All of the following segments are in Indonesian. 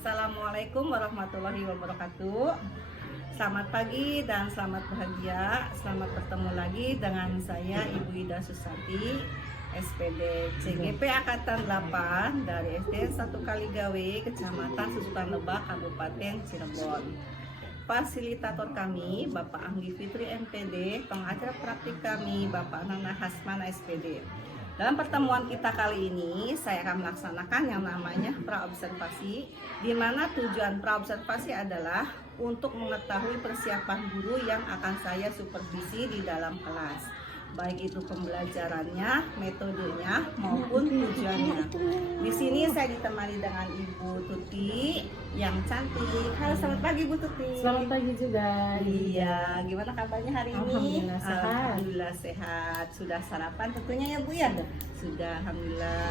Assalamualaikum warahmatullahi wabarakatuh. Selamat pagi dan selamat bahagia. Selamat bertemu lagi dengan saya Ibu Ida Susanti, SPD CGP Angkatan 8 dari SD 1 Kaligawe, Kecamatan Susukan Lebak, Kabupaten Cirebon. Fasilitator kami Bapak Anggi Fitri MPD, pengajar praktik kami Bapak Nana Hasmana SPD. Dalam pertemuan kita kali ini, saya akan melaksanakan yang namanya praobservasi, di mana tujuan praobservasi adalah untuk mengetahui persiapan guru yang akan saya supervisi di dalam kelas, baik itu pembelajarannya, metodenya, maupun tujuannya. Di sini saya ditemani dengan Ibu Tuti yang cantik. Halo, selamat pagi Bu Tuti. Selamat pagi juga. Iya, gimana kabarnya hari ini? Alhamdulillah sehat. Alhamdulillah sehat. Sudah sarapan tentunya ya Bu ya? Sudah, alhamdulillah.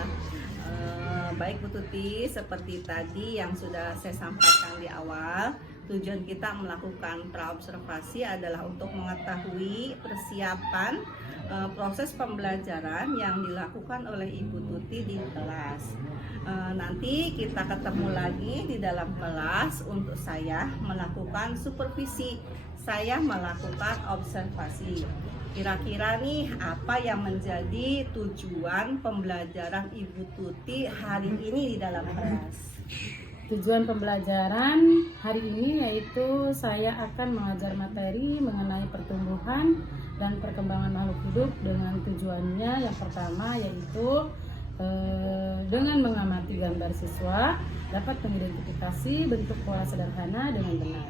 Baik Bu Tuti, seperti tadi yang sudah saya sampaikan di awal, tujuan kita melakukan praobservasi adalah untuk mengetahui persiapan proses pembelajaran yang dilakukan oleh Ibu Tuti di kelas. Nanti kita ketemu lagi di dalam kelas untuk saya melakukan supervisi, saya melakukan observasi. Kira-kira nih apa yang menjadi tujuan pembelajaran Ibu Tuti hari ini di dalam kelas? Tujuan pembelajaran hari ini yaitu saya akan mengajar materi mengenai pertumbuhan dan perkembangan makhluk hidup dengan tujuannya yang pertama yaitu dengan mengamati gambar siswa dapat mengidentifikasi bentuk pola sederhana dengan benar.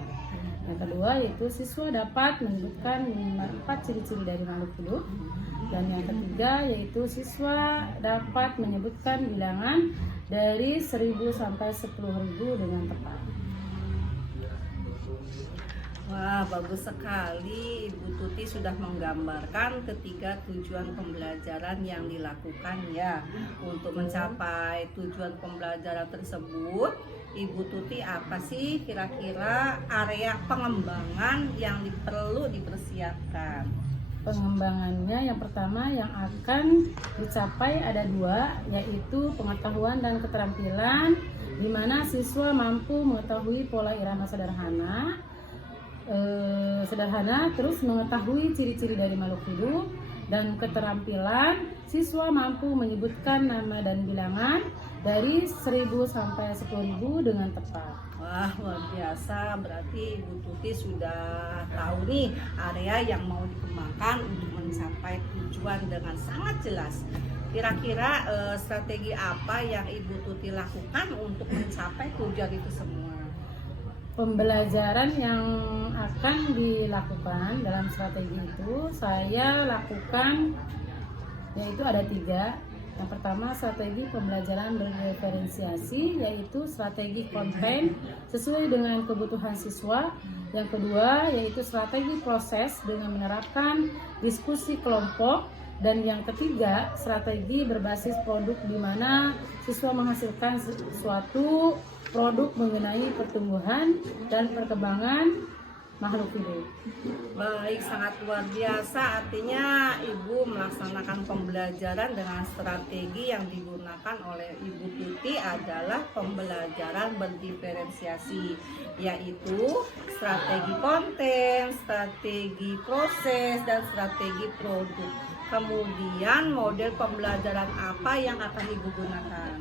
Yang kedua yaitu siswa dapat menyebutkan 4 ciri-ciri dari makhluk hidup. Dan yang ketiga yaitu siswa dapat menyebutkan bilangan dari 1000 sampai 10.000 dengan tepat. Wah, bagus sekali Ibu Tuti sudah menggambarkan ketiga tujuan pembelajaran yang dilakukan ya. Untuk mencapai tujuan pembelajaran tersebut, Ibu Tuti apa sih kira-kira area pengembangan yang perlu dipersiapkan? Pengembangannya yang pertama yang akan dicapai ada 2, yaitu pengetahuan dan keterampilan, di mana siswa mampu mengetahui pola irama sederhana, terus mengetahui ciri-ciri dari makhluk hidup. Dan keterampilan, siswa mampu menyebutkan nama dan bilangan dari 1000 sampai 10.000 dengan tepat. Wah, luar biasa. Berarti Ibu Tuti sudah tahu nih area yang mau dikembangkan untuk mencapai tujuan dengan sangat jelas. Kira-kira strategi apa yang Ibu Tuti lakukan untuk mencapai tujuan itu semua? Pembelajaran yang akan dilakukan dalam strategi itu saya lakukan yaitu ada 3. Yang pertama strategi pembelajaran berdiferensiasi, yaitu strategi konten sesuai dengan kebutuhan siswa. Yang kedua yaitu strategi proses dengan menerapkan diskusi kelompok. Dan yang ketiga strategi berbasis produk, di mana siswa menghasilkan suatu produk mengenai pertumbuhan dan perkembangan makhluk hidup. Baik, sangat luar biasa. Artinya Ibu melaksanakan pembelajaran dengan strategi yang digunakan oleh Ibu Tuti adalah pembelajaran berdiferensiasi, yaitu strategi konten, strategi proses, dan strategi produk. Kemudian model pembelajaran apa yang akan Ibu gunakan?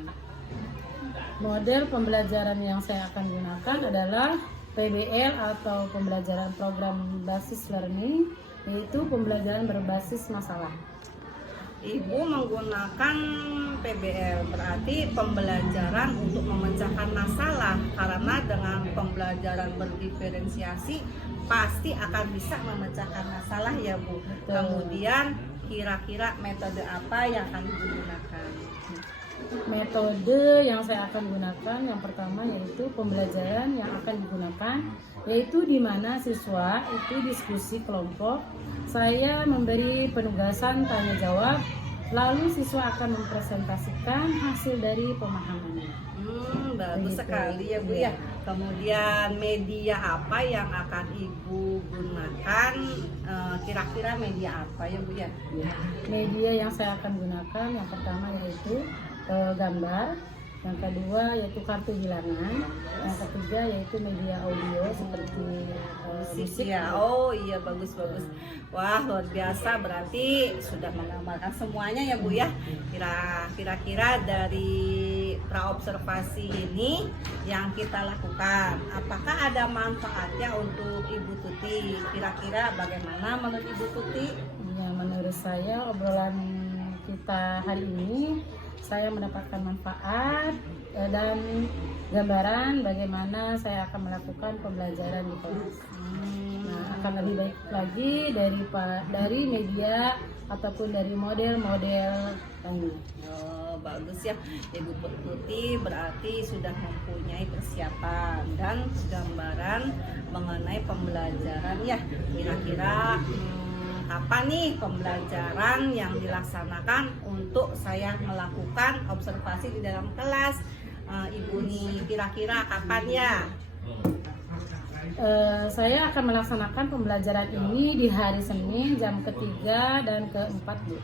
Model pembelajaran yang saya akan gunakan adalah PBL atau pembelajaran program basis learning, yaitu pembelajaran berbasis masalah. Ibu menggunakan PBL berarti pembelajaran untuk memecahkan masalah, karena dengan pembelajaran berdiferensiasi pasti akan bisa memecahkan masalah ya Bu. Betul. Kemudian kira-kira metode apa yang akan digunakan? Metode yang saya akan gunakan yang pertama yaitu pembelajaran yang akan digunakan yaitu di mana siswa itu diskusi kelompok. Saya memberi penugasan tanya jawab, lalu siswa akan mempresentasikan hasil dari pemahamannya. Bagus Begitu. sekali ya Bu ya. Kemudian media apa yang akan Ibu gunakan? Kira-kira media apa ya Bu ya? Media yang saya akan gunakan yang pertama yaitu gambar, Yang kedua yaitu kartu bilangan. Yang ketiga yaitu media audio seperti musik. Ya, oh iya bagus. Wah luar biasa, berarti sudah mengamalkan semuanya ya Bu ya. Kira-kira dari praobservasi ini yang kita lakukan, apakah ada manfaatnya untuk Ibu Tuti? Kira-kira bagaimana menurut Ibu Tuti? Yang menurut saya obrolan kita hari ini saya mendapatkan manfaat dan gambaran bagaimana saya akan melakukan pembelajaran di kelas. Nah, akan lebih baik lagi dari media ataupun dari model-model lainnya. Oh, bagus ya Ibu Tuti, berarti sudah mempunyai persiapan dan gambaran mengenai pembelajaran ya. Kira-kira apa nih pembelajaran yang dilaksanakan untuk saya melakukan observasi di dalam kelas? Ibu nih kira-kira kapan ya? Saya akan melaksanakan pembelajaran ini di hari Senin jam ketiga dan keempat, Bu.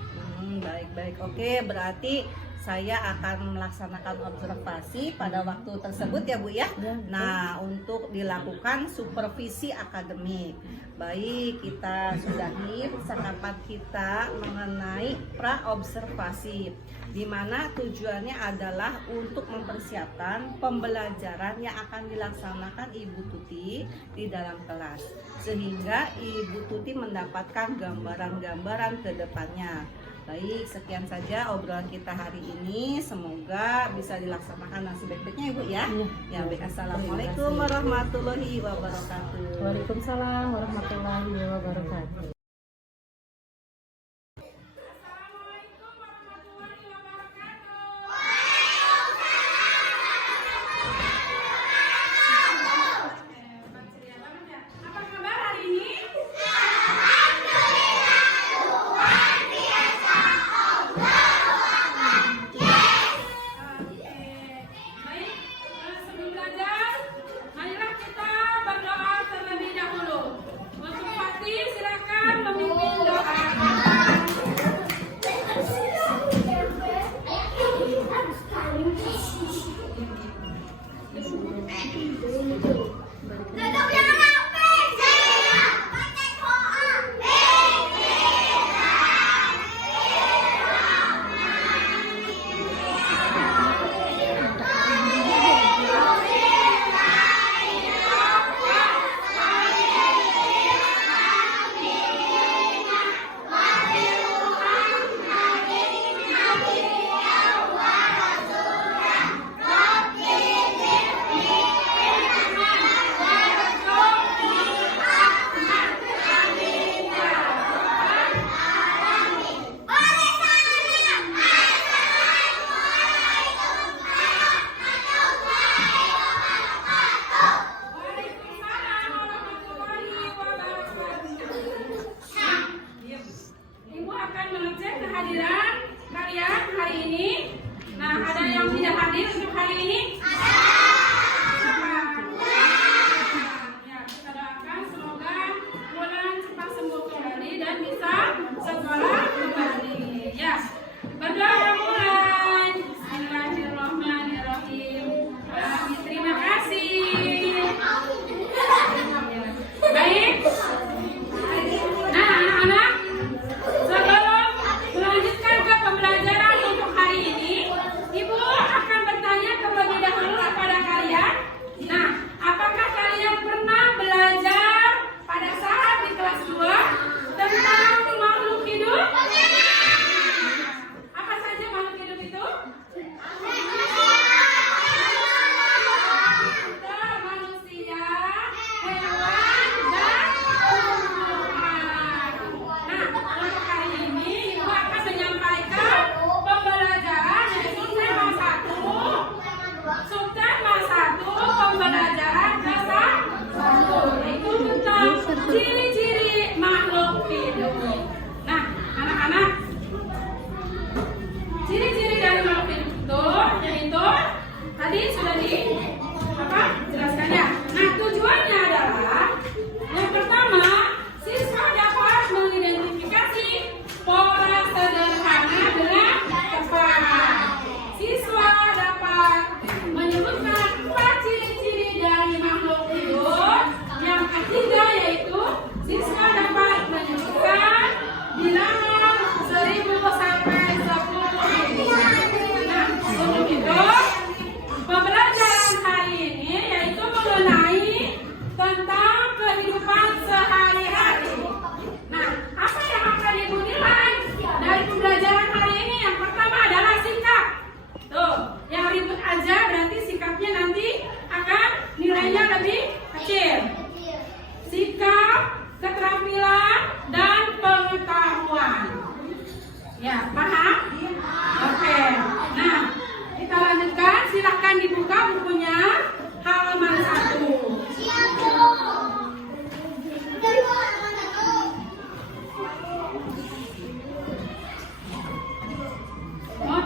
Baik. Oke, berarti saya akan melaksanakan observasi pada waktu tersebut ya Bu ya. Nah, untuk dilakukan supervisi akademik. Baik, kita sudahi percakapan kita mengenai praobservasi, di mana tujuannya adalah untuk mempersiapkan pembelajaran yang akan dilaksanakan Ibu Tuti di dalam kelas, sehingga Ibu Tuti mendapatkan gambaran-gambaran ke depannya. Baik, sekian saja obrolan kita hari ini. Semoga bisa dilaksanakan dengan sebaik-baiknya Ibu ya. Ya, baik. Assalamualaikum warahmatullahi wabarakatuh. Waalaikumsalam warahmatullahi wabarakatuh. Ibu akan bertanya terlebih dahulu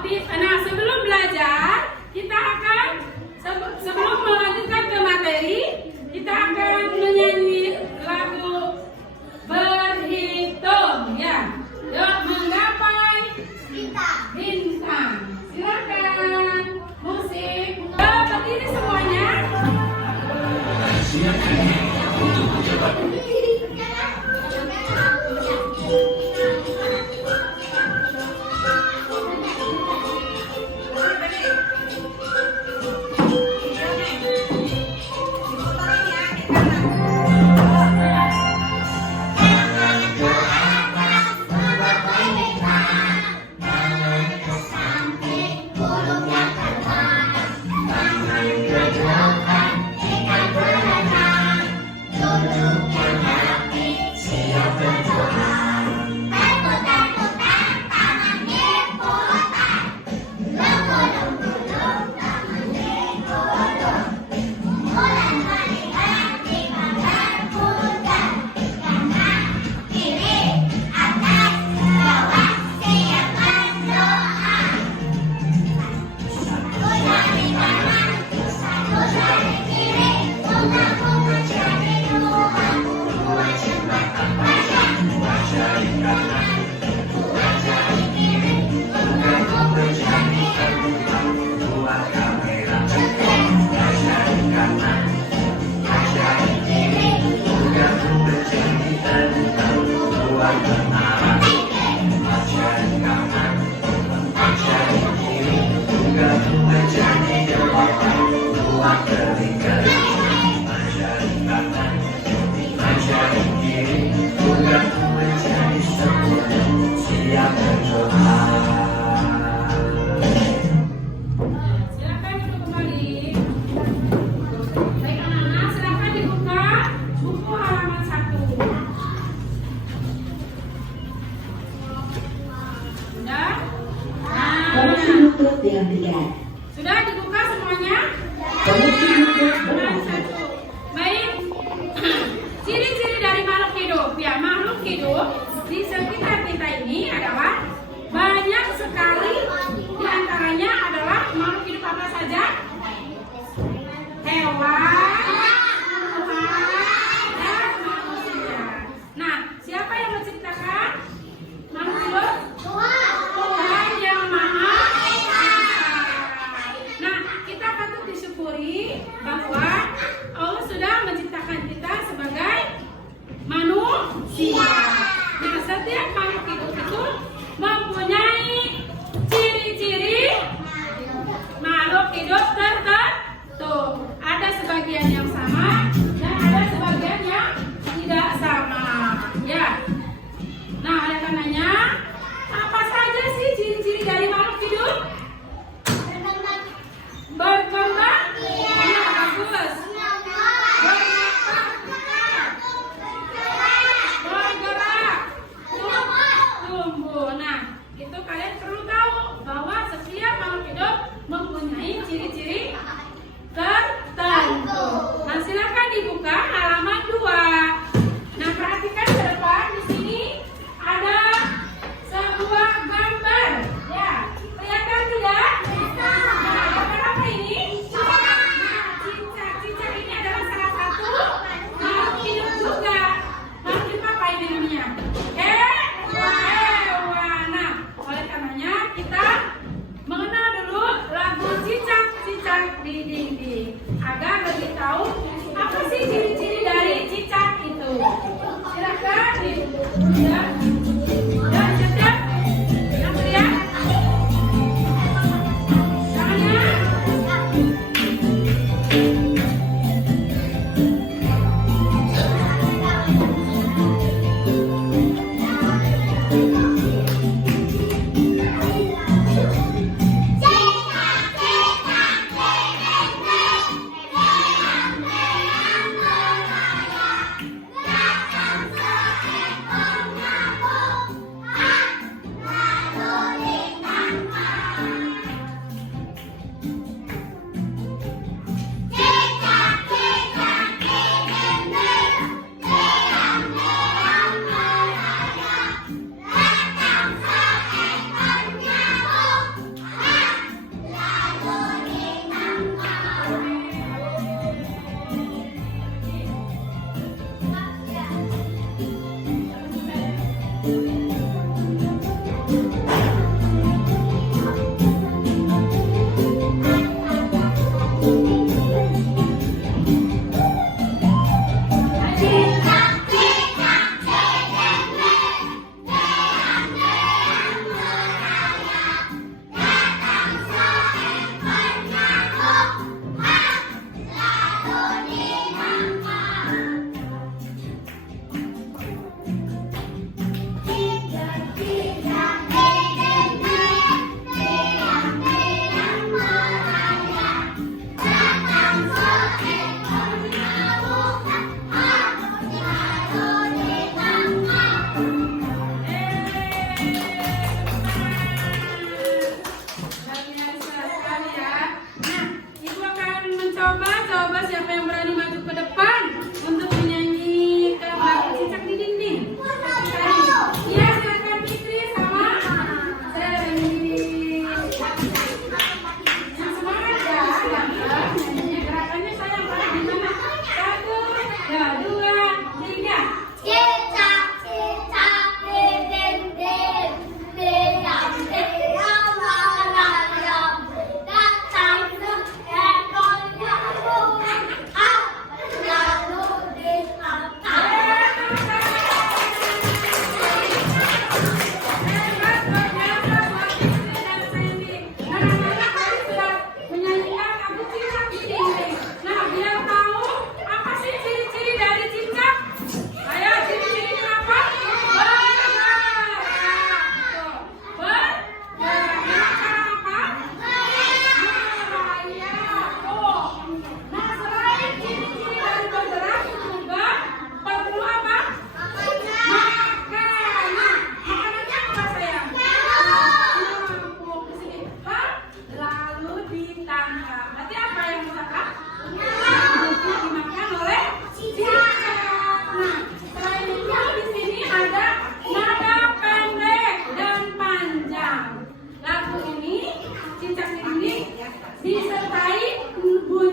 Nah, sebelum belajar, kita akan sebelum melanjutkan ke materi, kita akan menyanyi lagu berhitung ya. Yuk menggapai bintang. Silakan musik. Berdiri semuanya. Silakan duduk kembali. Baik anak-anak, silakan dibuka buku halaman 1. Sudah? Koneksi Bluetooth dengan tiga. Sudah dibuka semuanya? Koneksi Bluetooth Halaman dengan 1. Baik. Ciri-ciri dari makhluk hidup. Ya, makhluk hidup di sekitar kita ini adalah banyak sekali, di antaranya adalah makhluk hidup apa saja? Hewan, tumbuhan, dan manusia. Nah, siapa yang menciptakan makhluk hidup? Tuhan yang Maha Esa. Nah, kita patut disyukuri bahwa Allah sudah menciptakan kita sebagai manusia. Nah, setiap makhluk hidup itu mempunyai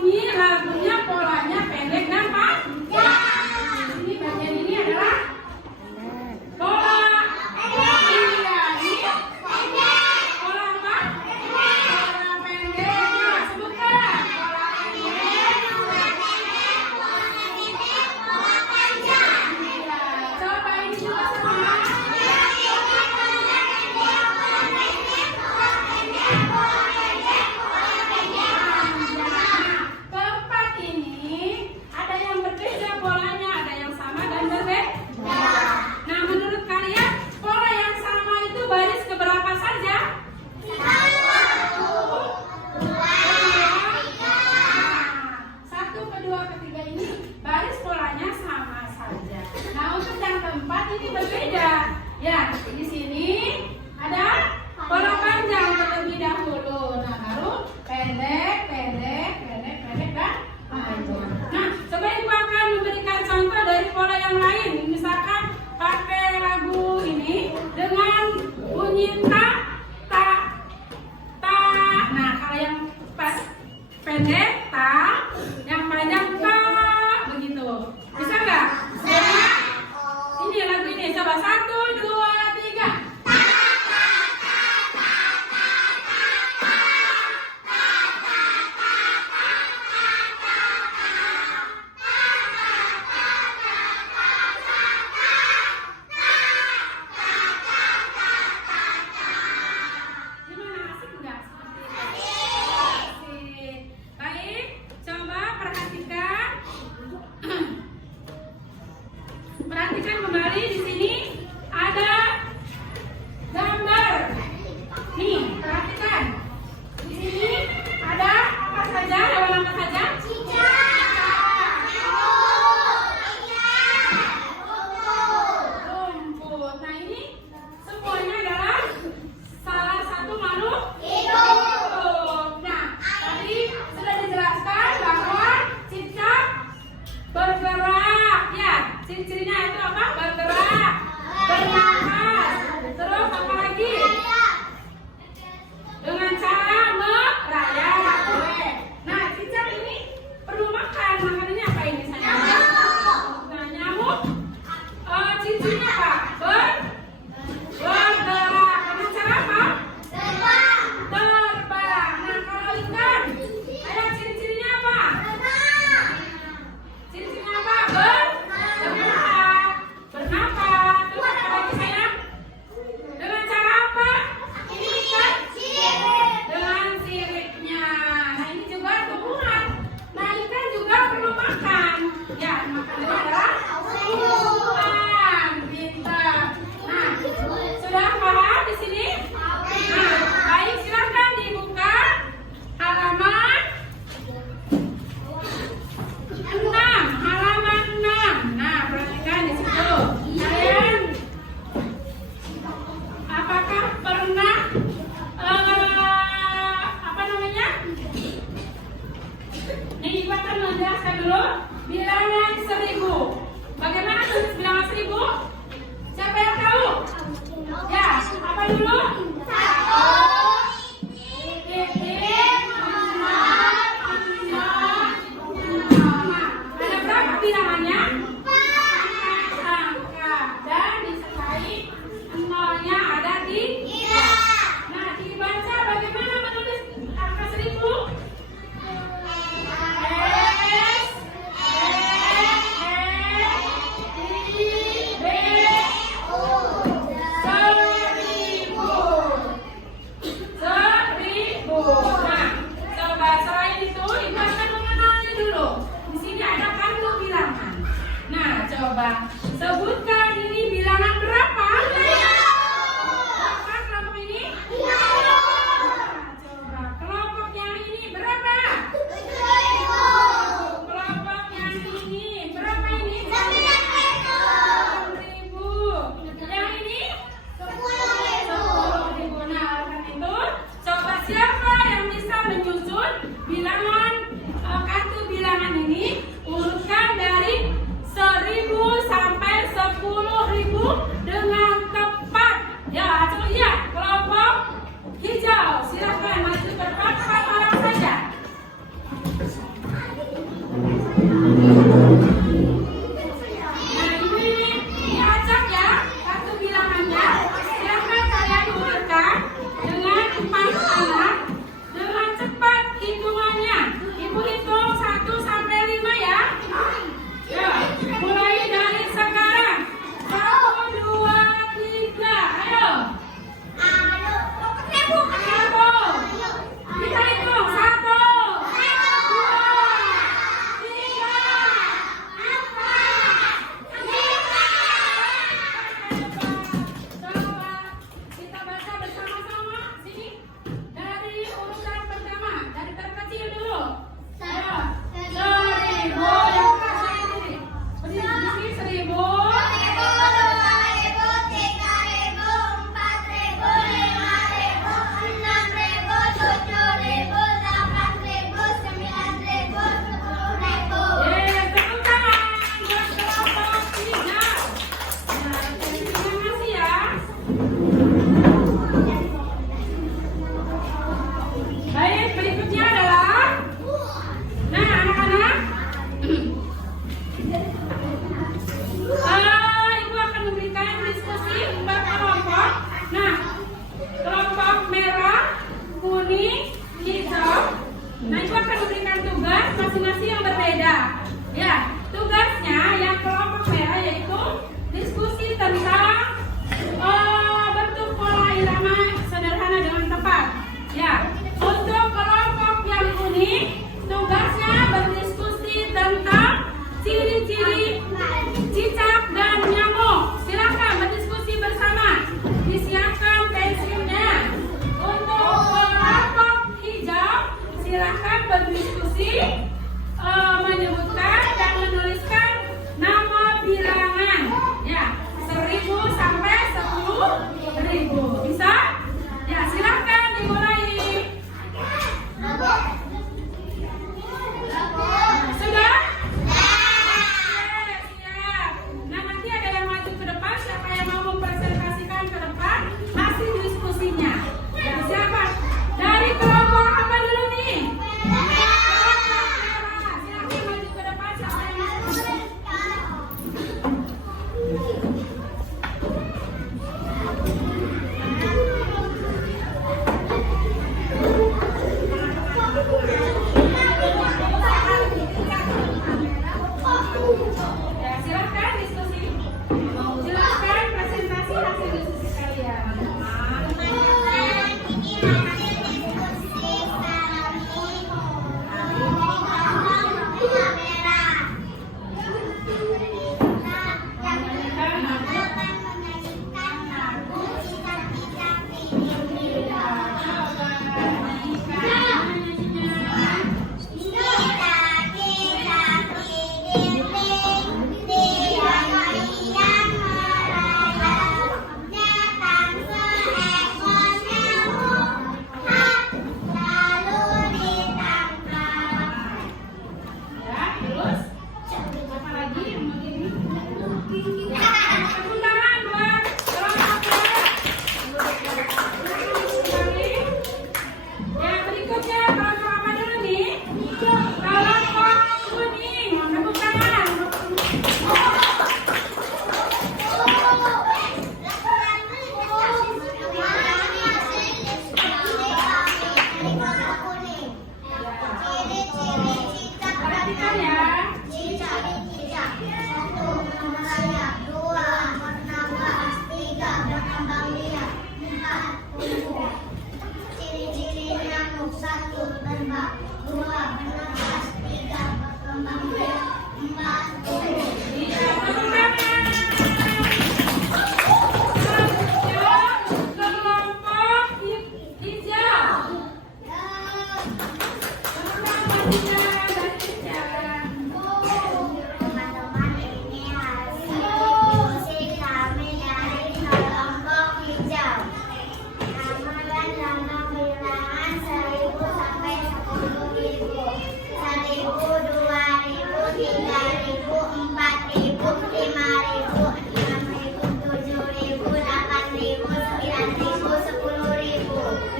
ini lagunya polanya pendek dan panjang. Ini bagian ini adalah pola. Iya, ini pola apa? Pola pendek. Nah, sebutkan. Pola pendek. Iya, coba ini juga sama. Keempat ini ada yang berbeda polanya, ada yang sama dan berbeda. Nah, menurut kalian pola yang sama itu baris keberapa saja? Satu, kedua, ketiga ini baris polanya sama saja. Nah, untuk yang keempat ini berbeda. Ya, di sini ada pola panjang terlebih dahulu. Nah, baru pendek, pendek, pendek, pendek dan panjang. Nah, coba ibu akan memberikan contoh dari pola yang lain. Misalkan pakai lagu ini dengan bunyi ta, ta, ta. Nah, kalau yang pas pendek ta, yang panjang ta, begitu. Bisa nggak? Ini lagu ini, coba 1, 2, 3. Gimana, asik nggak seperti itu? Asik. Baik, coba perhatikan. Perhatikan kembali di sini ada gambar. Nih, perhatikan. Di sini ada apa saja? Hewan apa saja? Rumput. Nah, ini semuanya adalah salah satu makhluk hidup. Nah, tadi sudah dijelaskan bahwa cicak bergerak, ya. Ciri-cirinya itu apa? Bergerak, bernafas, terus apa lagi? Dengan cara merayap. Nah, cicak ini perlu makan. Makanannya apa ini sayang? Nah, nyamuk ciri-cirinya apa? Bergerak. Dengan cara apa? Terbang. Nah, kalau ikan ada ciri-cirinya apa? Ciri-cirinya apa? Bergerak, bernafas. Terus apa lagi sayang? Dengan cara apa? Ini ikan dengan siripnya. Nah, ini juga tumbuhan. Nah, ikan juga perlu makan. Ya, makanannya adalah tumbuhan. Pintar. Nah, sudah paham di sini? Nah, baik, silakan dibuka halaman 6. Halaman 6. Nah, perhatikan di situ. Kalian apakah pernah apa namanya? Nih, ibu akan menjelaskan dulu bilangan 1000. Bagaimana tulis bilangan 1000? Siapa yang tahu? Ya, apa dulu? 1, titik, 0, 0. Nah, ada berapa bilangannya? 4 angka. Dan disertai nolnya ada di 3. Nah, dibaca bagaimana menulis angka 1000? S, B, O. 1000. Nah, coba selain itu ibu akan mengenalnya dulu. Di sini ada kartu bilangan. Nah, coba sebutkan ini bilangan berapa? Berapa kelompok ini? Nah, coba kelompok yang ini berapa? Kelompok yang ini berapa ini? 6.000. Yang ini? 10.000. Nah, oleh karena itu, coba siapa yang bisa menyusun bilangan kartu bilangan ini? Urutkan dari 1000 sampai 10.000 dengan tepat. Ya, coba lihat kelompok hijau. Silakan maju ke depan 4 orang saja. masing-masing yang berbeda. Ya, tugasnya yang kelompok merah yaitu diskusi tentang bentuk pola irama sederhana dengan tepat. Ya, untuk kelompok yang kuning, tugasnya berdiskusi tentang ciri-ciri cicak dan nyamuk. Silakan berdiskusi bersama. Disiapkan pensilnya. Untuk kelompok hijau, silakan berdiskusi menyebutkan dan menuliskan nama bilangan. Ya, 1000 sampai 10.000. Bisa? Ya, silakan dimulai. Sudah? Siap. Nah, nanti ada yang maju ke depan. Siapa yang mau mempresentasikan ke depan hasil diskusinya? Ya, siapa? Dari kelompok apa dulu nih? Silakan maju ke depan. Siapa yang mau? Ya, silakan diskusi. Silakan presentasi hasil diskusi kalian. Ya, terus apa lagi yang begini? Ya, tepuk tangan buat kelompok kembali. Ya, berikutnya kelompok apa dulu nih? Kelompok kuning. Tepuk tangan. Perhatikan ya.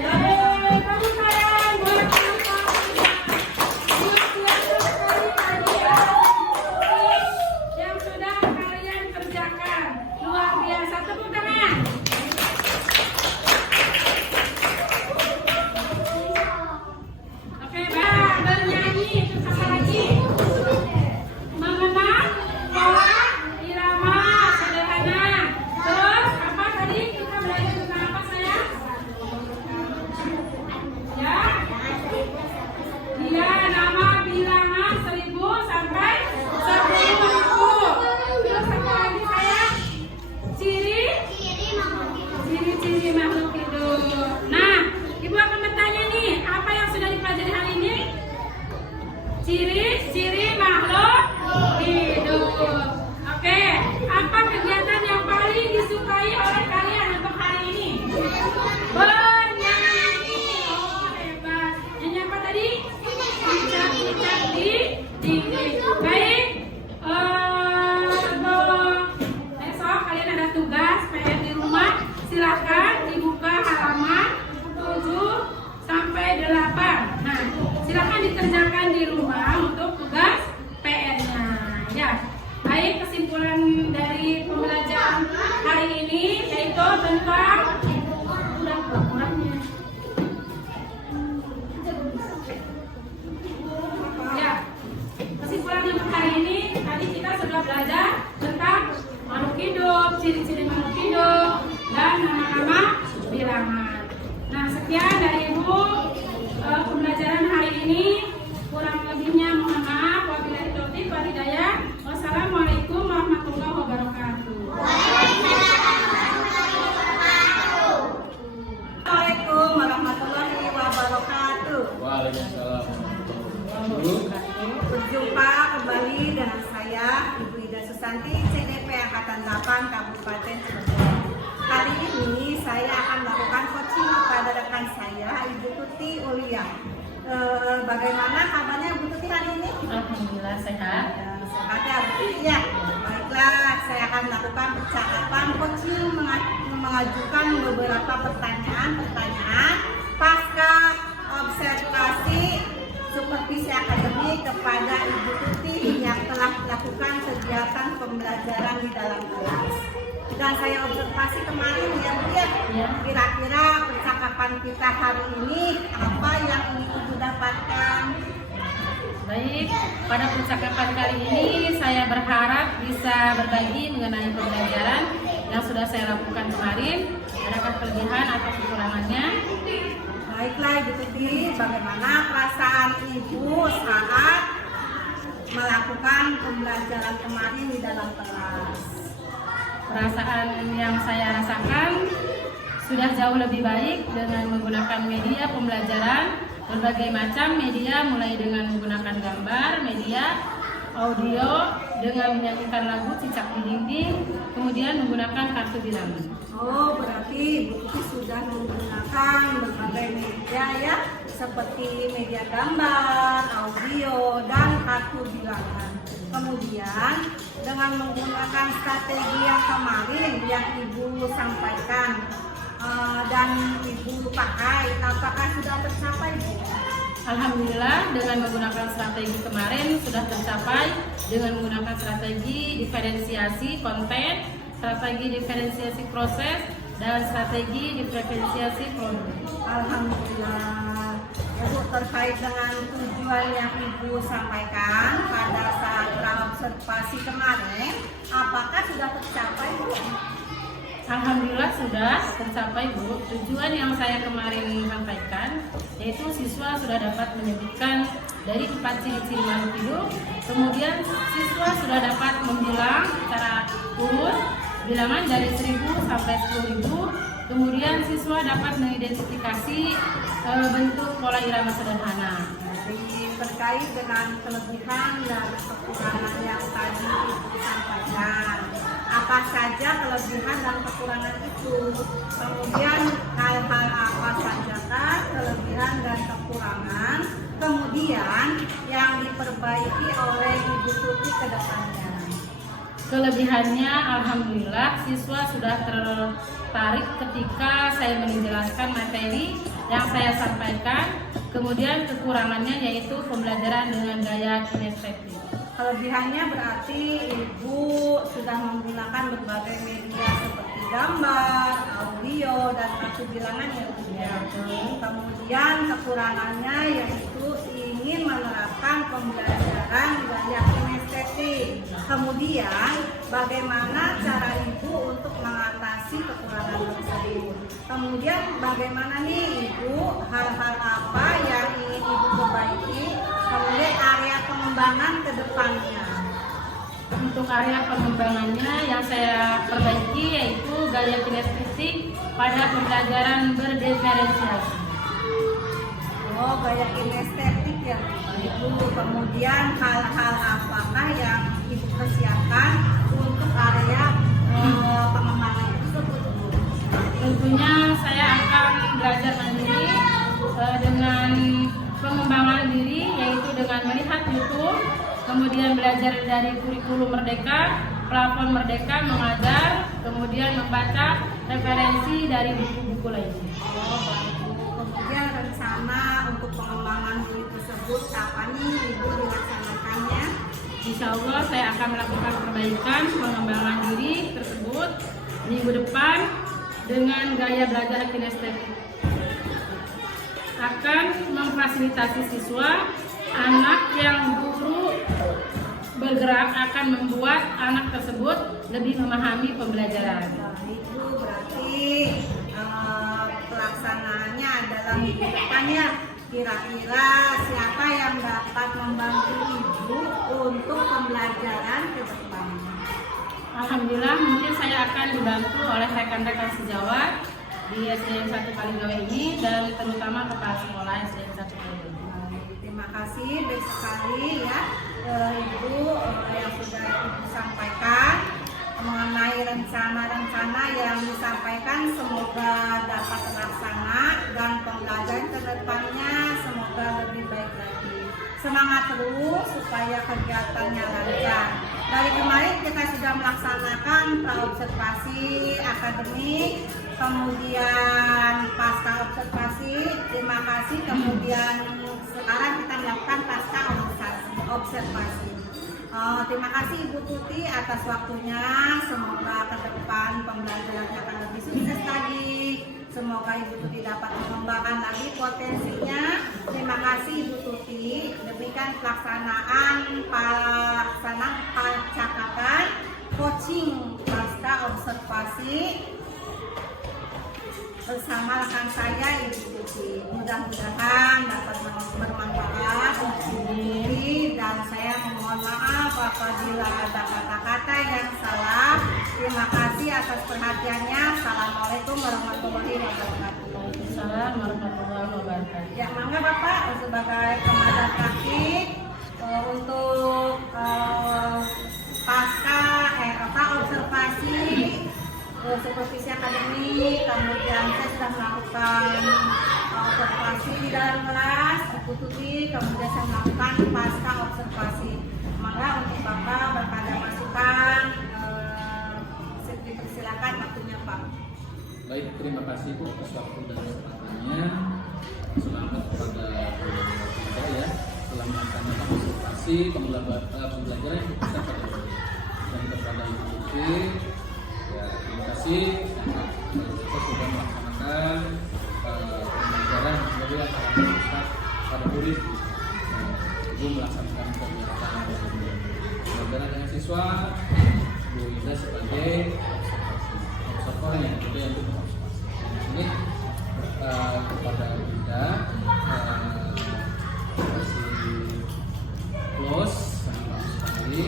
Yeay, tepuk tangan buat kelompok Waalaikumsalam warahmatullahi wabarakatuh. Berjumpa kembali dengan saya Ibu Ida Susanti, CDP Angkatan 8 Kabupaten Cirebon. Kali ini saya akan melakukan coaching kepada rekan saya, Ibu Tuti Ulia. Bagaimana kabarnya Bu Tuti hari ini? Alhamdulillah sehat. Sehat ya Bu Tuti ya. Baiklah, saya akan melakukan percakapan coaching mengajukan beberapa pertanyaan pasca observasi supervisi akademik kepada Ibu Tuti yang telah melakukan kegiatan pembelajaran di dalam kelas. Dan saya observasi kemarin ya Bu ya, kira-kira percakapan kita hari ini apa yang ingin Ibu dapatkan? Baik, pada percakapan kali ini saya berharap bisa berbagi mengenai pembelajaran yang sudah saya lakukan kemarin. Adakah kelebihan atau kekurangannya? Baiklah Ibu Tuti, bagaimana perasaan Ibu saat melakukan pembelajaran kemarin di dalam kelas? Perasaan yang saya rasakan sudah jauh lebih baik dengan menggunakan media pembelajaran, berbagai macam media, mulai dengan menggunakan gambar, media, audio, dengan menyanyikan lagu Cicak di Dinding, kemudian menggunakan kartu bilangan. Oh, berarti Ibu Tuti sudah menggunakan berbagai media ya, seperti media gambar, audio, dan kartu bilangan. Kemudian dengan menggunakan strategi yang kemarin yang Ibu sampaikan dan Ibu pakai, apakah sudah tercapai Bu? Alhamdulillah dengan menggunakan strategi kemarin sudah tercapai dengan menggunakan strategi diferensiasi konten, strategi diferensiasi proses, dan strategi diferensiasi produk. Alhamdulillah. Ibu, terkait dengan tujuan yang Ibu sampaikan pada saat observasi kemarin, apakah sudah tercapai Bu? Alhamdulillah sudah tercapai Bu. Tujuan yang saya kemarin sampaikan yaitu siswa sudah dapat menyebutkan dari 4 ciri-ciri makhluk hidup. Kemudian siswa sudah dapat membilang secara urut bilangan dari 1000 sampai 10.000. Kemudian siswa dapat mengidentifikasi bentuk pola irama sederhana. Jadi terkait dengan kelebihan dan kekurangan yang tadi Ibu sampaikan, apa saja kelebihan dan kekurangan itu? Kemudian hal-hal apa saja kan kelebihan dan kekurangan? Kemudian yang diperbaiki oleh Ibu Tuti ke depannya. Kelebihannya alhamdulillah siswa sudah tertarik ketika saya menjelaskan materi yang saya sampaikan. Kemudian kekurangannya yaitu pembelajaran dengan gaya kinestetik. Kelebihannya berarti Ibu sudah menggunakan berbagai media seperti gambar, audio, dan kartu bilangan ya Bu ya. Kemudian kekurangannya yaitu ingin menerapkan pembelajaran gaya kinestetik. Kemudian bagaimana cara Ibu untuk mengatasi kekurangan tersebut? Kemudian bagaimana nih Ibu, hal-hal apa yang ingin Ibu perbaiki? Kemudian area pengembangan ke depannya. Untuk area pengembangannya yang saya perbaiki yaitu gaya kinestetik pada pembelajaran berdiferensiasi. Oh, gaya kinestetik ya Ibu. Kemudian hal-hal apakah yang Ibu persiapkan untuk area pengembangan tersebut Bu? Tentunya saya akan belajar mandiri dengan pengembangan diri yaitu dengan melihat YouTube, kemudian belajar dari kurikulum Merdeka, platform Merdeka mengajar, kemudian membaca referensi dari buku-buku lainnya. Oh, baik Bu. Kemudian rencana untuk pengembangan diri tersebut kapan nih Ibu dilaksanakannya? Insya Allah saya akan melakukan perbaikan pengembangan diri tersebut minggu depan dengan gaya belajar kinestetik. Akan memfasilitasi siswa, anak yang guru bergerak akan membuat anak tersebut lebih memahami pembelajaran. Baik Bu, berarti pelaksanaannya adalah minggu depannya. Kira-kira siapa yang dapat membantu Ibu untuk pembelajaran ke depan? Alhamdulillah mungkin saya akan dibantu oleh rekan-rekan sejawat di SDN 1 Kaligawe ini dan terutama kepala sekolah SDN 1 Kaligawe. kasih baik sekali ya Ibu yang sudah Ibu sampaikan mengenai rencana-rencana yang disampaikan, semoga dapat terlaksana dan pembelajaran ke depannya semoga lebih baik lagi. Semangat terus supaya kegiatannya lancar. Dari kemarin kita sudah melaksanakan praobservasi akademik, kemudian pasca observasi, terima kasih, kemudian sekarang kita melakukan pasca observasi. Terima kasih Ibu Tuti atas waktunya. Semoga ke depan pembelajarannya akan lebih sukses lagi. Semoga Ibu Tuti dapat mengembangkan lagi potensinya. Terima kasih Ibu Tuti. Demikian pelaksanaan percakapan coaching pasca observasi bersama rekan saya Ibu Tuti. Mudah-mudahan dapat bermanfaat untuk Ibu Tuti, dan saya mohon maaf apabila ada kata-kata yang salah. Terima kasih atas perhatiannya. Assalamualaikum warahmatullahi wabarakatuh. Assalamualaikum warahmatullahi wabarakatuh. Ya, mangga Bapak sebagai komandan praktik untuk pasca observasi supervisi akademik, kemudian saya sudah melakukan observasi di dalam kelas, Ibu Tuti, kemudian saya melakukan pasca observasi. Maka untuk Bapak berpada masukan, dipersilakan waktunya Pak. Baik, terima kasih Bu atas waktu dan kesempatannya. Selamat kepada kita ya, telah melaksanakan observasi pembelajaran yang besar pada hari ini. Dan kepada Ibu Tuti, ya terima kasih kita sudah melaksanakan pembelajaran sebagai acara pada murid. Ibu melaksanakan kegiatan pembelajaran dengan siswa, Bu Ida sebagai observatornya, itu yang observasi. Ini kepada Bu Ida masih close sama sekali.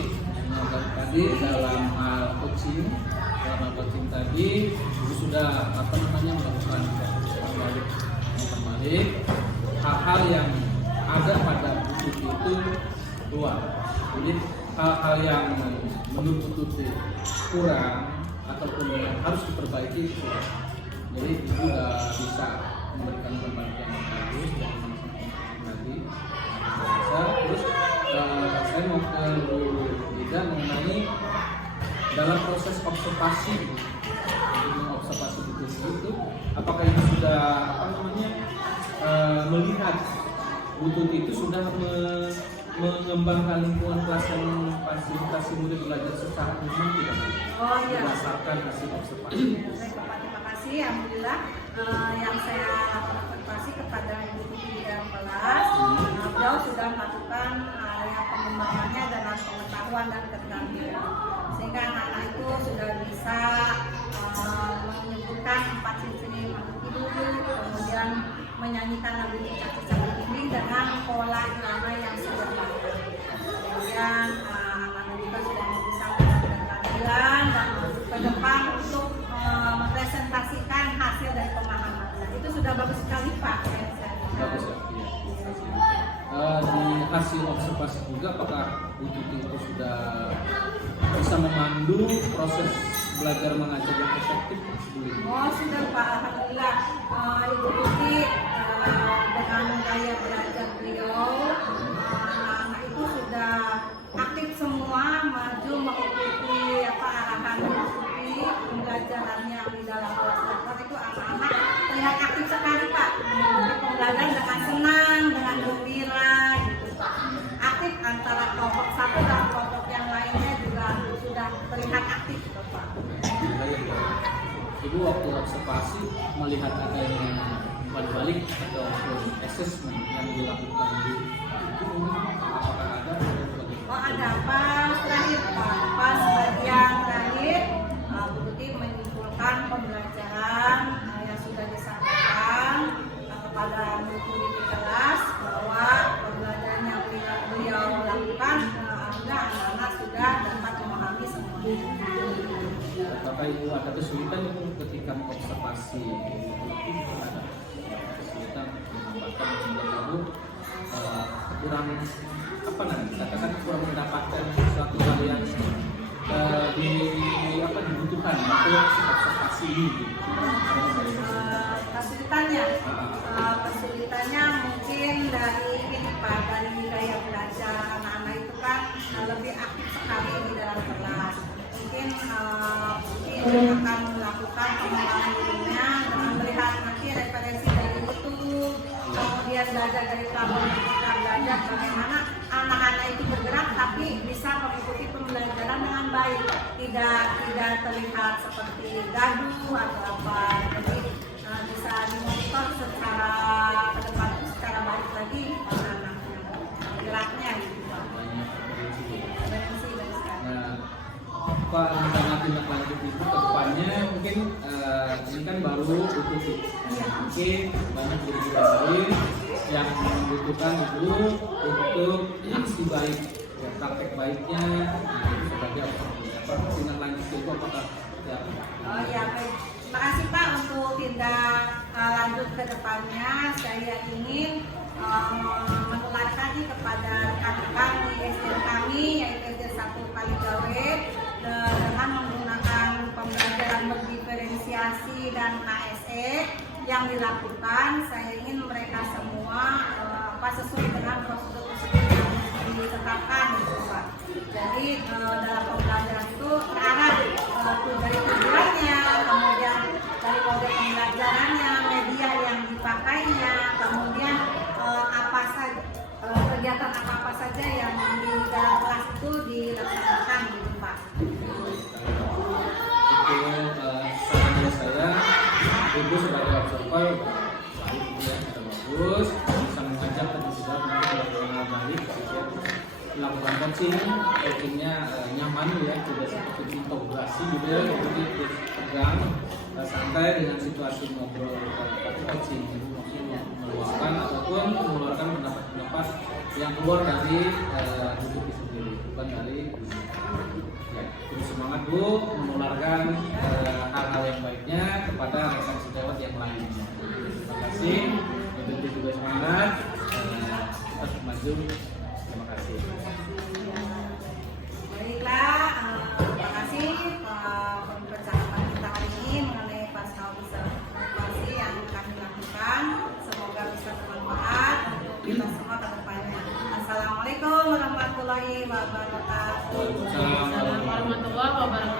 Tadi dalam hal coaching tadi Ibu sudah melakukan kembali hal-hal yang ada pada buku itu dua. Jadi hal-hal yang menurut buku kurang ataupun harus diperbaiki. Jadi Ibu sudah bisa memberikan pembagian yang bagus tadi. Terus saya mau ke Bu Ida mengenai dalam proses observasi itu, apakah Ibu sudah melihat Bu Tuti itu sudah mengembangkan lingkungan kelas yang fasilitasi murid belajar secara umum tidak? Oh iya. Berdasarkan hasil observasi. Baik Bapak, terima kasih. Alhamdulillah yang saya lakukan observasi kepada Ibu Tuti di dalam kelas, beliau sudah melakukan yang pengembangannya dalam pengetahuan dan keterampilan, sehingga anak-anak itu sudah bisa menyebutkan 4 ciri makhluk hidup, kemudian menyanyikan lagu cicak-cicak ini dengan pola irama yang sederhana. Kemudian anak-anak juga sudah bisa keterampilan dan masuk ke depan untuk mempresentasikan hasil dari pemahaman. Itu sudah bagus sekali Pak. Bagus ya. Di hasil observasi juga apakah Bu Tuti itu sudah bisa memandu proses belajar mengajar yang efektif sebelumnya? Oh sudah Pak, alhamdulillah. Ibu Tuti dengan gaya belajar beliau, anak-anak itu sudah aktif semua, maju mengikuti arahan Ibu Tuti, pembelajarannya di dalam kelas itu anak-anak terlihat aktif sekali Pak, mengikuti pembelajaran dengan senang, dengan gembira gitu Pak. Aktif antara kelompok satu dan kelompok yang lainnya juga sudah terlihat aktif gitu Pak. Ibu waktu observasi melihat adanya umpan balik atau assessment yang dilakukan di apakah ada? Oh ada pas terakhir Pak, pas bagian terakhir Bu Tuti menyimpulkan pembelajaran yang sudah disampaikan kepada murid di kelas bahwa pembelajaran yang beliau lakukan alhamdulillah anak-anak sudah dapat memahami semuanya. Apakah Ibu ada kesulitan itu ketika observasi? Ada kesulitan menambahkan Ibu kurang apa namanya, katakan kurang mendapatkan suatu hal yang dibutuhkan atau observasi ini gitu. Kesulitannya mungkin dari ini Pak, dari gaya belajar anak-anak itu kan lebih aktif sekali di dalam kelas. Mungkin akan melakukan pengembangan dirinya dengan melihat nanti referensi dari YouTube, kemudian belajar dari tabel kita belajar bagaimana anak-anak itu bergerak tapi bisa mengikuti pembelajaran dengan baik, tidak terlihat seperti gaduh atau apa. Jadi bisa dimonitor secara ke depan secara baik lagi anak-anak geraknya gitu Pak. Nah, Pak, rencana tindak lanjut itu ke depannya mungkin ini kan baru butuh mungkin banyak guru-guru lain yang membutuhkan itu untuk aksi baik, ya, praktek baiknya sebagai apa tindak lanjut itu apakah ya? Oh ya, baik. Terima kasih Pak untuk tindak lanjut ke depannya. Saya ingin menularkan kepada rekan-rekan di SDN kami yaitu SD 1 Kaligawe dengan menggunakan pembelajaran berdiferensiasi dan KSE yang dilakukan. Saya ingin mereka semua sesuai dengan prosedur-prosedur yang ditetapkan gitu Pak. Jadi dalam pembelajaran itu terarah dari tujuannya, kemudian dari model pembelajarannya, media yang dipakainya, kemudian apa saja kegiatan apa saja yang di dalam kelas itu dilaksanakan gitu Pak. Itu saran dari saya, ibu sebagai observer baik ya, sudah bagus, bisa mengajak dan juga nanti kalau balik ya, melakukan coachingnya nyaman ya, tidak seperti integrasi gitu ya, seperti tegang, santai dengan situasi ngobrol coaching, maksudnya meluapkan ataupun mengeluarkan pendapat-pendapat yang keluar dari hidup itu sendiri, bukan dari ya. Terus semangat Bu, menularkan hal-hal yang baiknya kepada rekan sejawat yang lainnya. Terima kasih, itu juga semangat, tetap maju. Terima kasih. Baiklah, terima kasih percakapan kita hari ini mengenai pasal observasi yang kami lakukan. Semoga bisa bermanfaat untuk kita semua ke depannya. Assalamualaikum warahmatullahi wabarakatuh. Assalamualaikum warahmatullahi wabarakatuh.